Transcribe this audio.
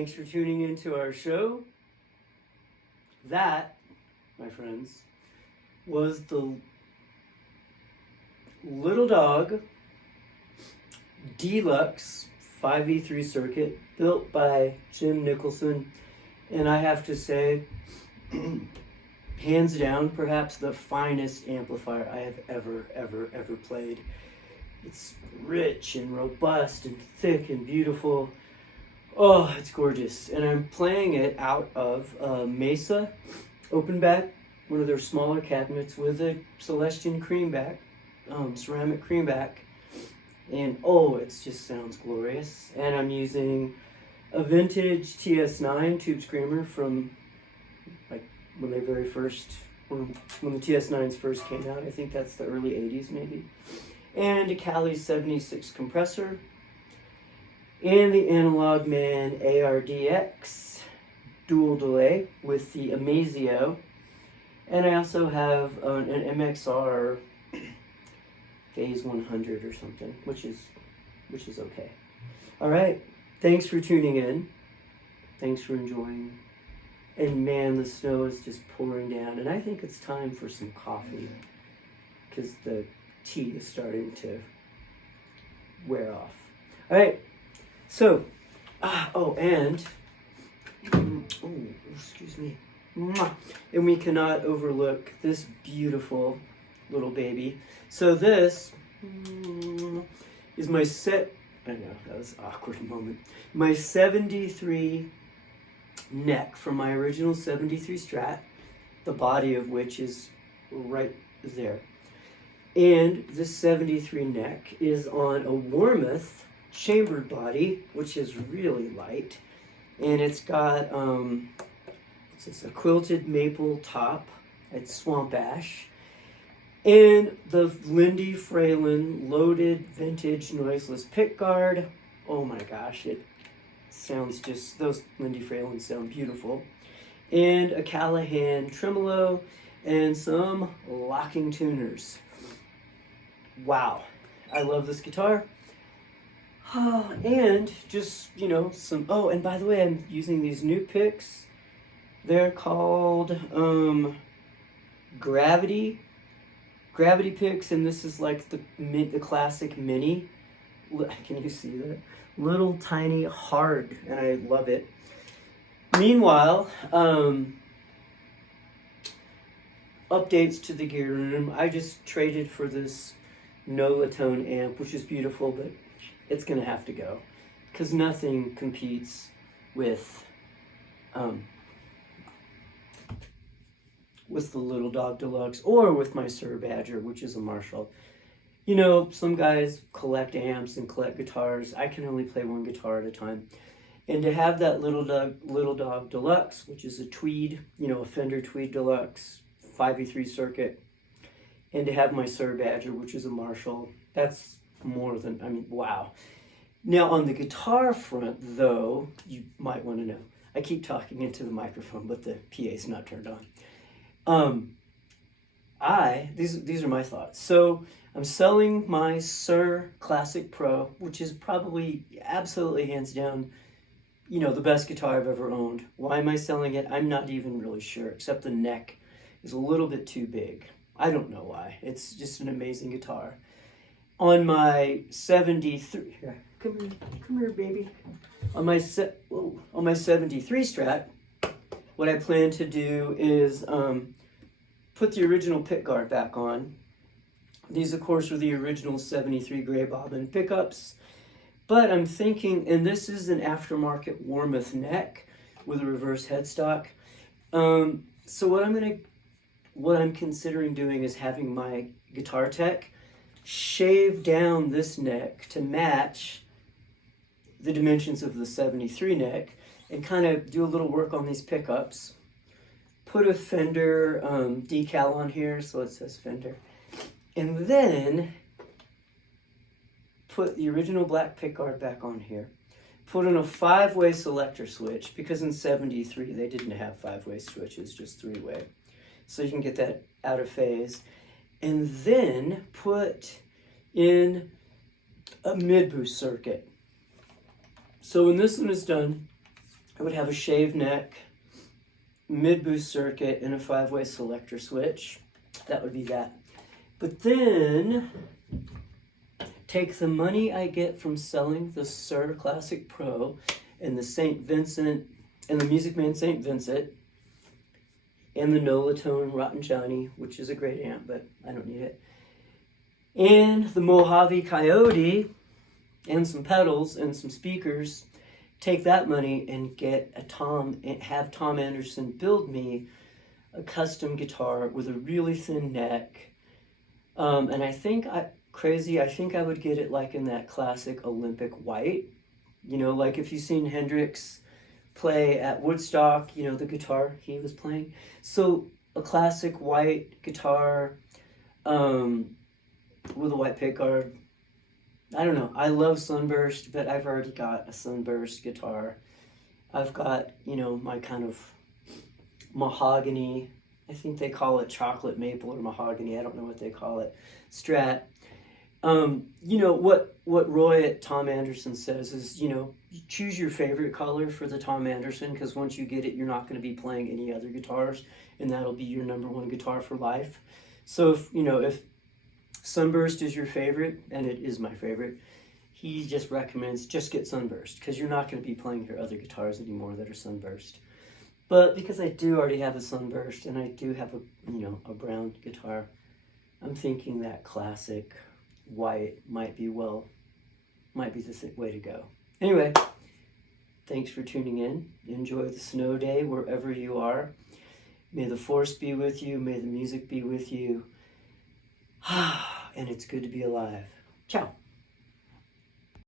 Thanks for tuning into our show. That, my friends, was the Little Dog D Lux 5v3 circuit built by Jim Nicholson. And I have to say, hands down, perhaps the finest amplifier I have ever played. It's rich and robust and thick and beautiful. Oh, it's gorgeous. And I'm playing it out of a Mesa open back, one of their smaller cabinets with a Celestian creamback, ceramic creamback. And oh, it just sounds glorious. And I'm using a vintage TS9 tube screamer from like when they very first, when the TS9s first came out. I think that's the early 80s maybe. And a Cali 76 compressor. And the Analog Man ARDX dual delay with the Amazio. And I also have an MXR Phase 100 or something, which is okay. All right, thanks for tuning in. Thanks for enjoying. And man, the snow is just pouring down, and I think it's time for some coffee because the tea is starting to wear off. All right. So, excuse me. And we cannot overlook this beautiful little baby. So this is my I know, that was an awkward moment. My 73 neck from my original 73 Strat, the body of which is right there. And this 73 neck is on a Warmoth chambered body, which is really light, and it's got it's a quilted maple top. It's swamp ash, and the Lindy Fralin loaded vintage noiseless pickguard. Oh my gosh, it sounds just, those Lindy Fralins sound beautiful, and a Callahan tremolo and some locking tuners. Wow, I love this guitar. And just, some, and by the way, I'm using these new picks. They're called Gravity picks, and this is like the classic mini. Can you see that? Little tiny hard, and I love it. Meanwhile, updates to the gear room. I just traded for this Nolatone amp, which is beautiful, but it's gonna have to go because nothing competes with the Little Dog Deluxe or with my Sir Badger, which is a Marshall. Some guys collect amps and collect guitars. I can only play one guitar at a time. And to have that Little Dog Deluxe, which is a Tweed, a Fender Tweed Deluxe 5v3 circuit, and to have my Sir Badger, which is a Marshall, that's more than, wow. Now on the guitar front, though, you might want to know, I keep talking into the microphone, but the PA's not turned on. These are my thoughts. So I'm selling my Sir Classic Pro, which is probably absolutely hands down, the best guitar I've ever owned. Why am I selling it? I'm not even really sure, except the neck is a little bit too big. I don't know why. It's just an amazing guitar. On my 73, come here, baby. On my 73 Strat, what I plan to do is put the original pickguard back on. These, of course, are the original 73 gray bobbin pickups. But I'm thinking, and this is an aftermarket Warmoth neck with a reverse headstock. So what I'm considering doing is having my guitar tech shave down this neck to match the dimensions of the 73 neck and kind of do a little work on these pickups. Put a Fender decal on here so it says Fender. And then put the original black pickguard back on here. Put in a 5-way selector switch, because in 73 they didn't have 5-way switches, just 3-way. So you can get that out of phase. And then put in a mid-boost circuit. So when this one is done, I would have a shaved neck, mid-boost circuit, and a 5-way selector switch. That would be that. But then, take the money I get from selling the Sir Classic Pro and the St. Vincent, and the Music Man St. Vincent, and the Nolatone Rotten Johnny, which is a great amp, but I don't need it, and the Mojave Coyote, and some pedals and some speakers. Take that money and get have Tom Anderson build me a custom guitar with a really thin neck. And I think I would get it like in that classic Olympic white. You know, like if you've seen Hendrix play at Woodstock, you know, the guitar he was playing. So a classic white guitar with a white pickguard. I don't know. I love Sunburst, but I've already got a Sunburst guitar. I've got, you know, my kind of mahogany, I think they call it chocolate maple or mahogany, I don't know what they call it, Strat. You know, what Roy at Tom Anderson says is, you know, choose your favorite color for the Tom Anderson, because once you get it, you're not going to be playing any other guitars, and that'll be your number one guitar for life. So if, you know, if Sunburst is your favorite, and it is my favorite, he just recommends just get Sunburst, because you're not going to be playing your other guitars anymore that are Sunburst. But because I do already have a Sunburst, and I do have a brown guitar, I'm thinking that classic white might be the way to go. Anyway, thanks for tuning in. Enjoy the snow day wherever you are. May the force be with you. May the music be with you. And it's good to be alive. Ciao.